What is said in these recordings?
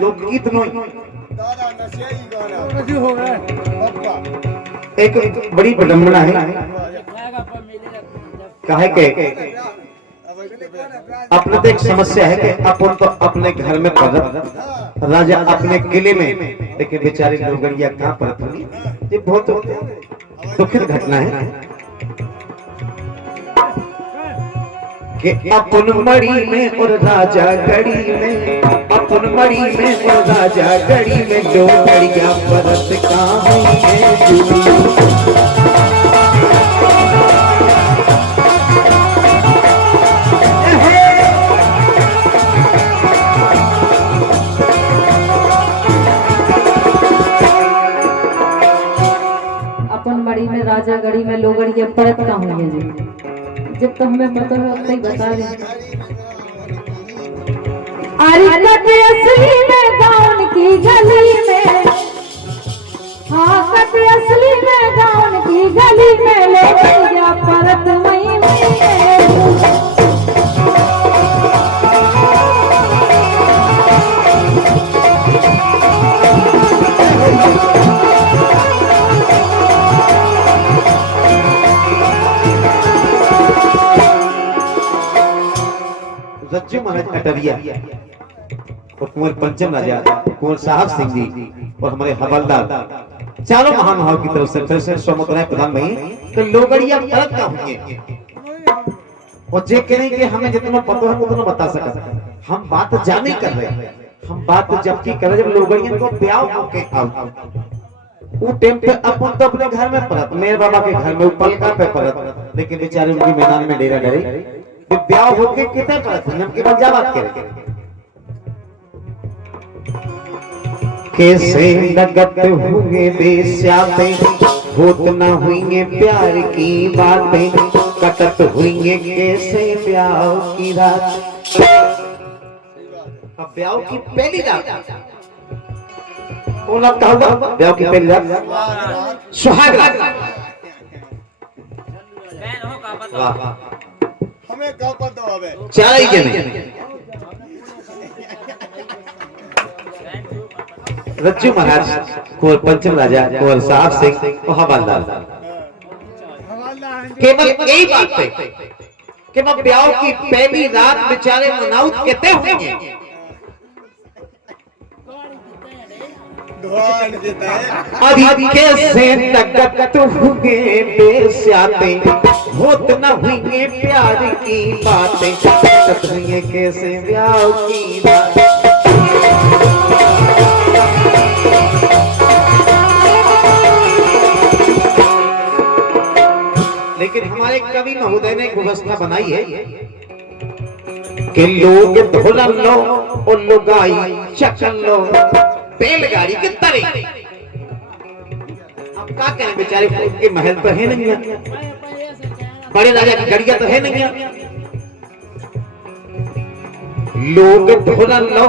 लोकगीत नो दादा नशे ही गाना हो गया पप्पा एक बड़ी विडंबना है काहे के अपने तो एक समस्या है कि अपन तो अपने घर में पड़त राजा अपने किले में लेकिन बेचारे लोगड़िया कहाँ पर थी ये बहुत दुखद घटना है कि अपन मड़ी में और राजा गड़ी में अपन मड़ी में और राजा गड़ी में लोगड़िया परत कहाँ हुई है जुड़ी मड़ी में राजा गढ़ी में लोगड़ के परत का होंगे जी जब तो हमें पता है उतना ही बता रहे अरे कटे असली में गाउन की गली में हाँ कटे असली में गाउन की गली में लोगड़ के परत वहीं में रज्जू महाराज कटरिया और कुंवर पंचम राजा कुंवर साहब सिंह जी और हमारे हवलदार चारों महान भाव की तरफ से प्रेसिडेंट सोमोतराय प्रधान भाई तो लोगड़िया परत का होंगे और जे कह कि हमें जितना पता है उतना बता सकते हम बात जाने कर रहे हम बात जबकि कर रहे जब लोगड़िया को ब्याह होके आओ वो टाइम पे अपन तो अपने घर में परत मेरे बाबा के घर में पलका पे परत लेकिन बेचारे उनके मैदान में डेरा डरे ब्याह होके कितने परत हम केवल जा बात करें कैसे लगत हुए बेस्याते होत न हुई प्यार की बातें कटत हुई कैसे ब्याह की रात अब ब्याह की पहली रात कौन आपका होगा ब्याह की पहली रात सुहाग रात वाह हमें का पता होवे चार ही जने रज्जू महाराज कुंवर पंचम राजा कुंवर साहब सिंह और हवलदार केवल यही बात है कि वह ब्याह की पहली रात बेचारे मनाउत कहते होंगे अभी कैसे तकत हुए बेस्याते होत न हुई प्यार की बातें कट हुई कैसे ब्याह की रात लेकिन हमारे कवि महोदय ने एक व्यवस्था बनाई है कि लोग ढोलन लो और लुगाई चकन लो बैलगाड़ी के तरे अब क्या कहें बेचारे के महल तो है नहीं है बड़े राजा की गड़िया तो है नहीं है लोग ढोलन लो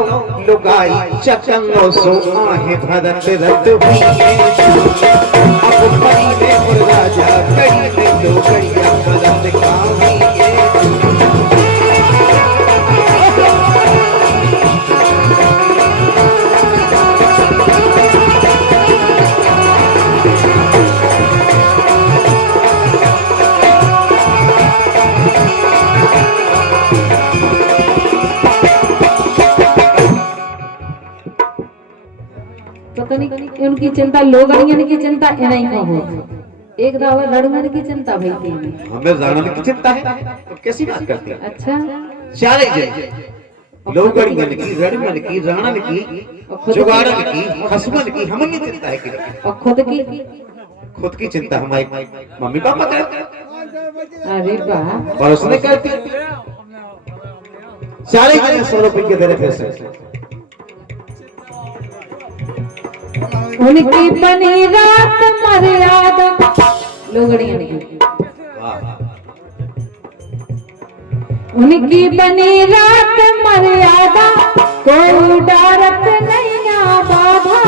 लुगाई चकन लो सो आहे भरत रत हुई अब परी में और राजा कड़ी में दो कड़िया भरत का हुई है पता नहीं उनकी चिंता लोगड़ियन की चिंता इन्हीं को हो एक दावा लड़मन की चिंता भाई थी हमें रणन की चिंता है तो कैसी बात करती है अच्छा चारे जन लोगड़ियन की रणन की रणन की जुगाड़न की खसबन की हमें ये चिंता है कि और खुद की चिंता हमारी मम्मी पापा करते अरे वाह और उसने करती चारे जन 100 रुपए के दे रहे पैसे उनकी बनी रात मर्यादा लोगड़ियन की उनकी बनी रात मर्यादा कोई डारत नहीं बाधा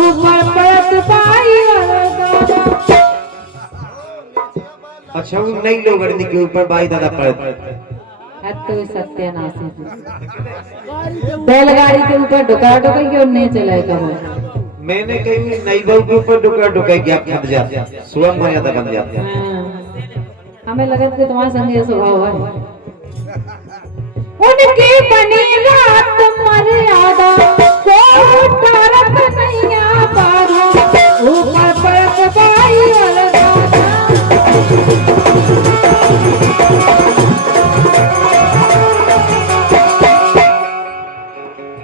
ऊपर पड़त पाई अच्छा वो नई लोगड़नी के ऊपर बाई दादा पड़त तो सत्यानाश है। बैलगाड़ी के ऊपर डुका डुका क्यों नहीं चलाए करो। मैंने कहीं नई बहू के ऊपर डुका डुका गया फट जाता स्वयं मर्यादा बन जाता। हमें लगा कि तुम्हारा संग स्वभाव है। उनकी बनी रात मर्यादा को तारक नहीं आ पारा ऊपर पर बाई वाला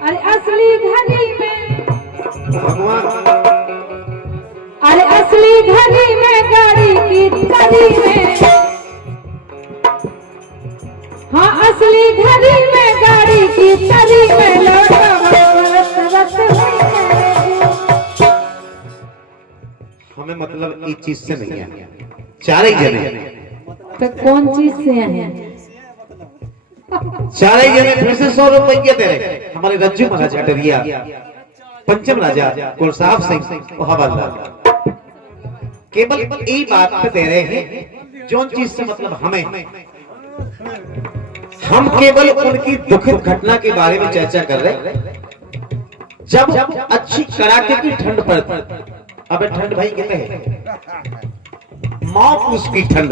अरे असली घड़ी में भगवान अरे असली घड़ी में गाड़ी की तरी में हाँ असली घड़ी में गाड़ी की तरी में लौटा हमें मतलब इस चीज से नहीं है चार ही जने तो कौन चीज से हैं चार ही जने फिर से 100 रुपये दे रहे हमारे रज्जू महाराज अटरिया पंचम राजा गुलसाब सिंह और हवलदार केवल यही बात पे दे रहे हैं जो चीज से मतलब हमें हम केवल उनकी दुखद घटना के बारे में चर्चा कर रहे जब अच्छी कड़ाके की ठंड पड़ती। अबे ठंड भाई कहते हैं मौत उसकी ठंड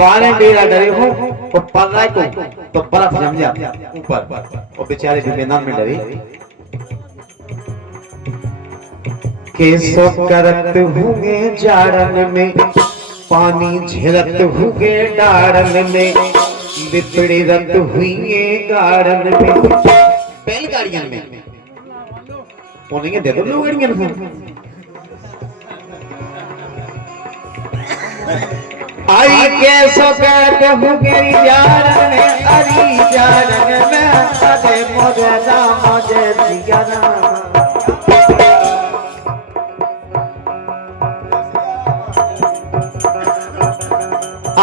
12 डेरा डरे हो और पड़ रहा है तो बर्फ जम जाता ऊपर और बेचारे भी मैदान में डरे केसो करत हुए जाड़न में पानी झिलत हुए डाड़न में लिपड़ी रत हुई गार्डन में बैलगाड़ियों में उन्हें दे दो लोग गाड़ियों में आई कैसो कहते हूँ मेरी जान में अरी जान में अरे मुझे ना मुझे दिया ना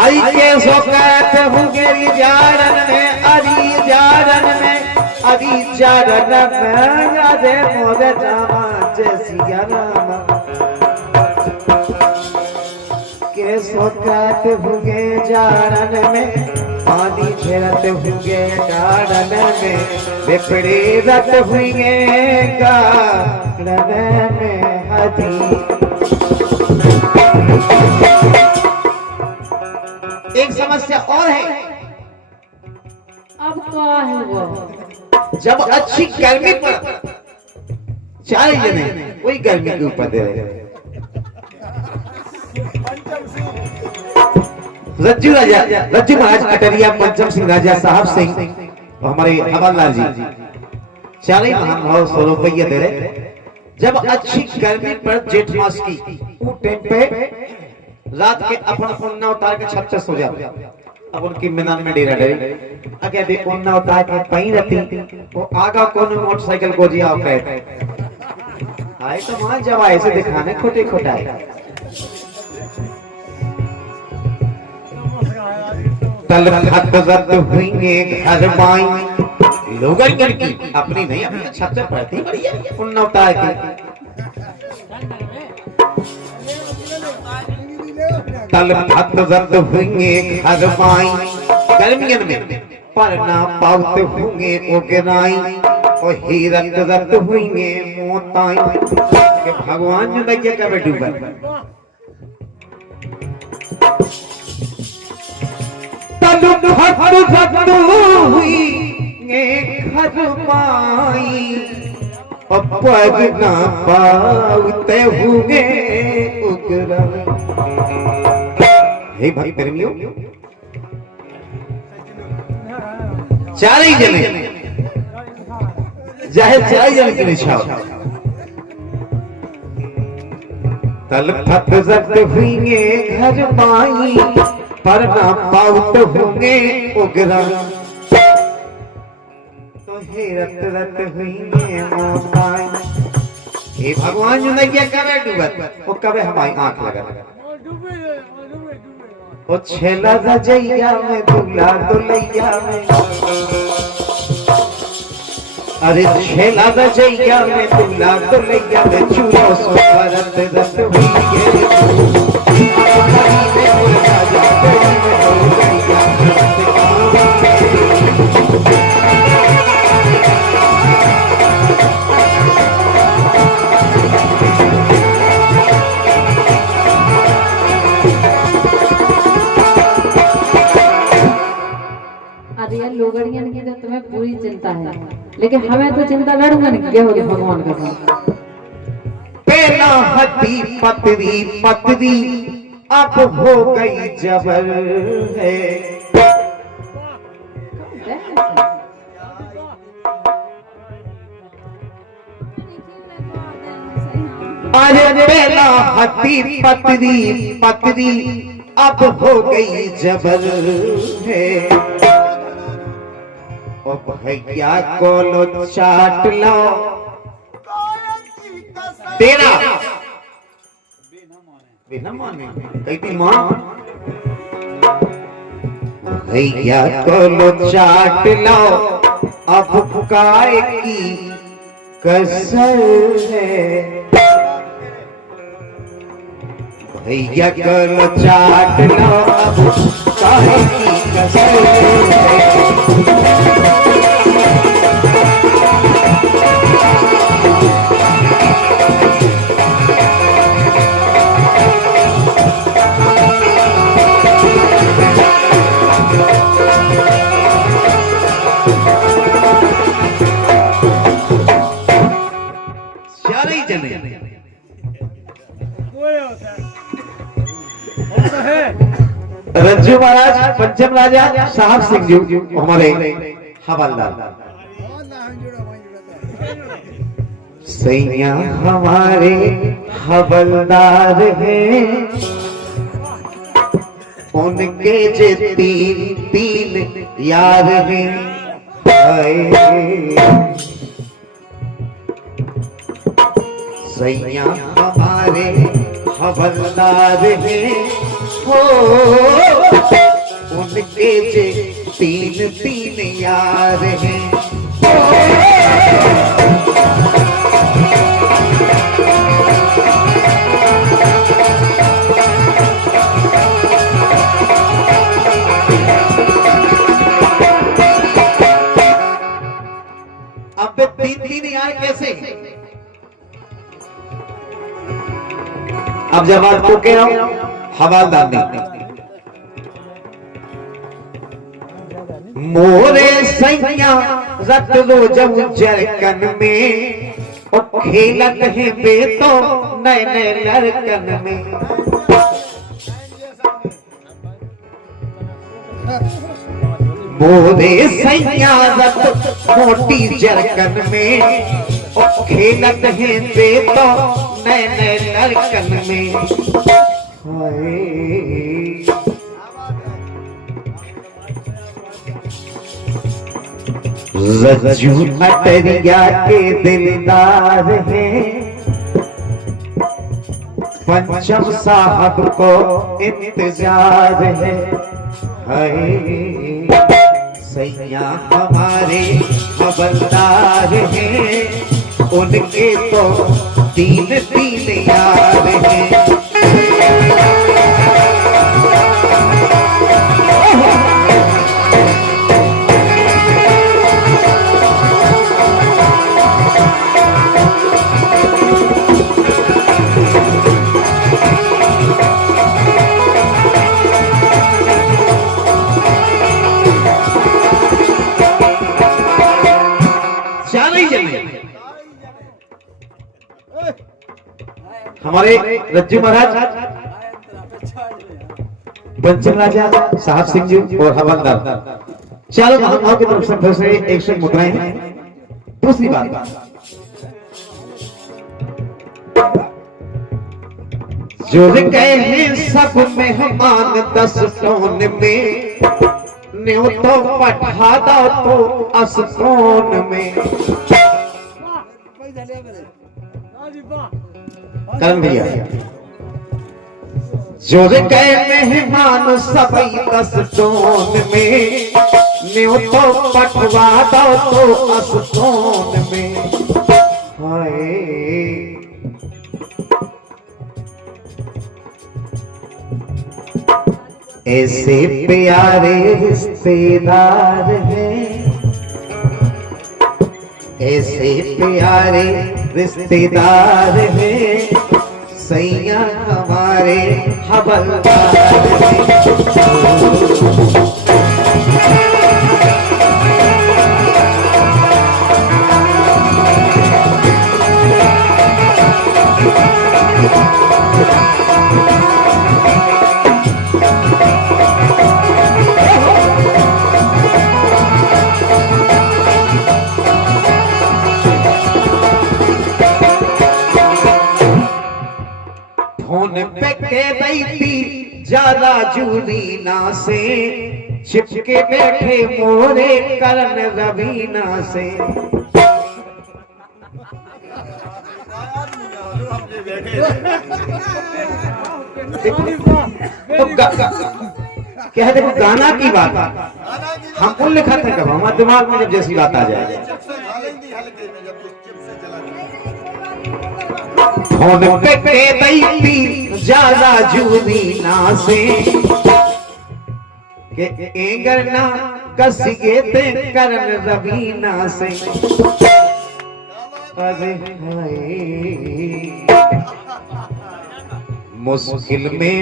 आई कैसो कहते हूँ मेरी जान में अरी जान में अरी जान में अरे मुझे ना मुझे दिया ना कैसो कहते हुए जाड़न में पानी झेलते हुए गार्डन में लिपड़ी रत हुई गार्डन में हदी। एक समस्या और है अब क्या है वो जब अच्छी गर्मी पर चार जने वही गर्मी के ऊपर दे रहे हैं रज्जू महाराज कटरिया पंचम सिंह राजा साहब सिंह और हमारे हवलदार जी चार ही महानुभाव 100 रुपये दे रहे जब अच्छी गर्मी पर जेठ मास की टाइम पे रात के अपन उन्ना उतार के छत पे सो जाते अब उनकी मैदान में डेरा डरे अगर भी उन्ना उतार के पई रहती वो आगा कौन मोटरसाइकिल को जिया कहते आए तो वहां जब ऐसे दिखाने खोटे खोटाए तल खत जत हुई घर बाई लोगन की अपनी नहीं अपनी छत पे पड़ती बढ़िया उन्ना उतार के तल खत जत हुई घर बाई गर्मियन में पर ना पाउत हुए ओगराई और हीरत जत हुई मोताई के भगवान जो लगे कबे डूबा हुई पग ना पाउते हुए उगरा हे भाई प्रेमियों चार ही जने चाहे चार जने की निशा तल फत जत हुई घर पाई पर ना पाउत होंगे उगरा तो हेरत रत हुई मोताई हे भगवान जो नहीं कबे डूबत वो कबे हमारी आंख लगा वो छेला रजैया में दूल्हा दुल्हैया में अरे छेला रजैया में दूल्हा दुल्हैया में चूरो सो रत रत हुई है अरे यार लोगड़ियन की तो तुम्हें पूरी चिंता है, लेकिन हमें तो चिंता लड़ूंगन क्या होगी भगवान का साथ। पहला हड्डी पतरी पतरी अब हो गई जबर है। अरे पहला हड्डी पतरी पतरी अब हो गई जबर है। ओ भैया को लो चाट लो तेरा बिना माने कहती मां भैया को लो चाट लो अब काय की कसर है। भैया को लो चाट लो अब काय की कसर है। रज्जू महाराज पंचम राजा साहब सिंह जी हमारे हवलदार। सैया हमारे हवलदार हैं उनके जे तीन तीन यार हैं। सैया हमारे हवलदार हैं हो उनके जे तीन तीन यार हैं। अब तीन तीन यार कैसे? अब जवाब को कह रहा हूं हवालदार ने मोरे सैया रत रोजम जरकन में और खेलत है बेतो नए नए लड़कन में। मोरे सैया रत मोटी जरकन में और खेलत है बेतो नए नए लड़कन में। रज्जू अटरिया के दिलदार हैं पंचम साहब को इंतजार है। सैया हमारे हवलदार हैं उनके तो तीन तीन यार हैं। हमारे रज्जू महाराज पंचम राजा साहब सिंह जी और हवलदार चारों महानुभाव की तरफ से फिर से एक से मुद्राएं हैं। दूसरी बात जो कहे सब मेहमान 10 टोन में न्यू तो पठा दो तो असकोन में। करण भैया जो कहे मेहमान सभी 10 टोन में न्यू तो पठवा दो तो असकोन में। ऐसे प्यारे रिश्तेदार हैं ऐसे प्यारे रिश्तेदार हैं सैया हमारे हवलदार हैं। दैती ज्यादा जूरीना से चिपके बैठे मोरे करण रवीना से। तो क्या है, देखो गाना की बात हम कौन लिखा था कब, हमारे दिमाग में जब जैसी बात आ जाए। ज्यादा जूरीना से के एंगरना कस गे ते करण रवीना से। अरे हाय मुश्किल में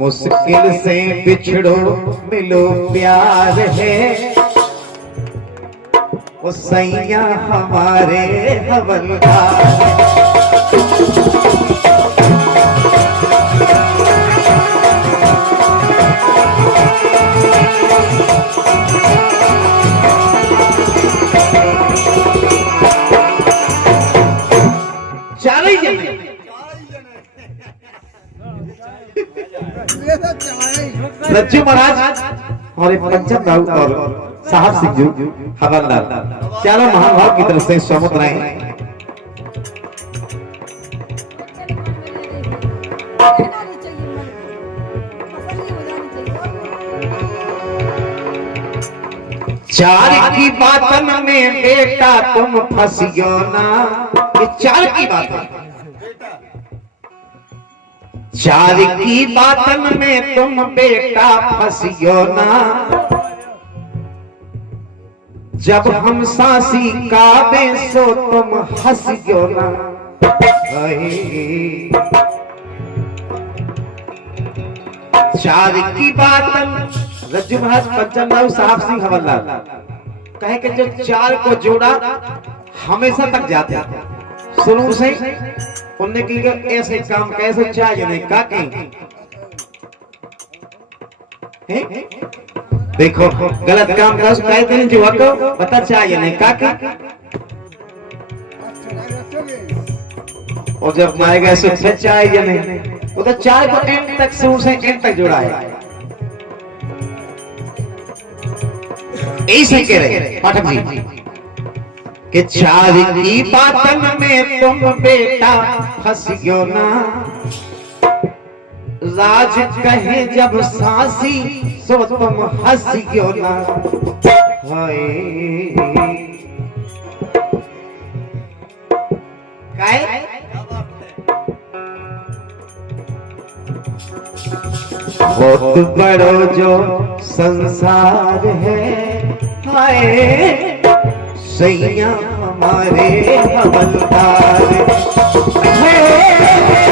मुश्किल से बिछड़ो मिलो प्यार है, वो सैया हमारे हवलदार। चालीस जने रज्जू महाराज और पंचम राउत और साहब सिंह जी हवलदार चारों महानुभाव की तरफ से स्वागत रहे। चार की बातन में बेटा तुम फंसियो ना, ये चार की बात है। चार की बातन में तुम बेटा फंसियो ना, जब हम सांसी काबे सो तुम हंसियो ना। चार की बातन रज्जू महाराज पंचम राव साहब सिंह हवलदार कहे कि जो चार को जोड़ा हमेशा तक जाते हैं। शुरू से उनने की ऐसे काम कैसे चाहिए नहीं का देखो गलत काम का कहते हैं जो हको पता चाहिए नहीं का और जब मारे गए सुख चाहिए नहीं वो तो चार को एंड तक शुरू से एंड तक जोड़ा है। ऐसे कह रहे पाठक जी कि चार की बातन में तुम बेटा फंसियो ना, राज कहे जब सांसी सो तुम हंसियो ना। बहुत बड़ो जो संसार है, हाय सैया हमारे हवलदार है।